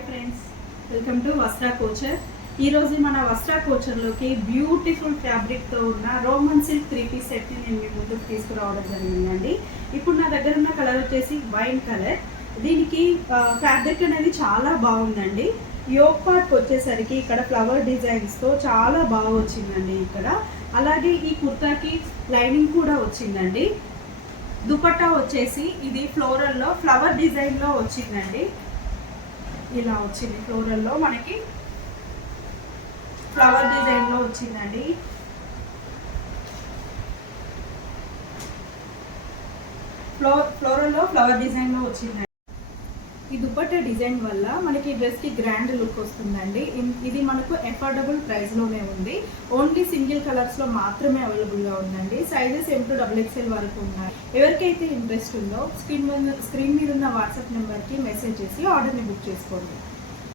Hi friends, welcome to Vastra couture. ఈరోజు మన వస్త్రా కోచర్లోకి beautiful ఫ్యాబ్రిక్తో ఉన్న రోమన్ సిల్క్ 3 పీస్ సెట్ని నేను మీ ముందుకు తీసుకురావడం జరిగిందండి. ఇప్పుడు నా దగ్గర ఉన్న కలర్ వచ్చేసి వైన్ కలర్. దీనికి ఫ్యాబ్రిక్ అనేది చాలా బాగుందండి. యోక్ పార్ట్ వచ్చేసరికి ఇక్కడ ఫ్లవర్ డిజైన్స్తో చాలా బాగా వచ్చిందండి ఇక్కడ. అలాగే ఈ కుర్తాకి లైనింగ్ కూడా వచ్చిందండి. దుపట్టా వచ్చేసి ఇది ఫ్లోరల్లో ఫ్లవర్ డిజైన్లో వచ్చిందండి. ఇలా వచ్చింది, ఫ్లోరల్లో మనకి ఫ్లవర్ డిజైన్లో వచ్చిందండి. ఫ్లోరల్లో ఫ్లవర్ డిజైన్లో వచ్చిందండి. ఈ దుపట్టా డిజైన్ వల్ల మనకి డ్రెస్కి గ్రాండ్ లుక్ వస్తుందండి. ఇది మనకు అఫోర్డబుల్ ప్రైస్లోనే ఉంది. ఓన్లీ సింగిల్ కలర్స్లో మాత్రమే అవైలబుల్గా ఉందండి. సైజెస్ M to XXL వరకు ఉన్నాయి. ఎవరికైతే ఇంట్రెస్ట్ ఉందో స్క్రీన్ మీద ఉన్న వాట్సాప్ నెంబర్కి మెసేజ్ చేసి ఆర్డర్ని బుక్ చేసుకోండి.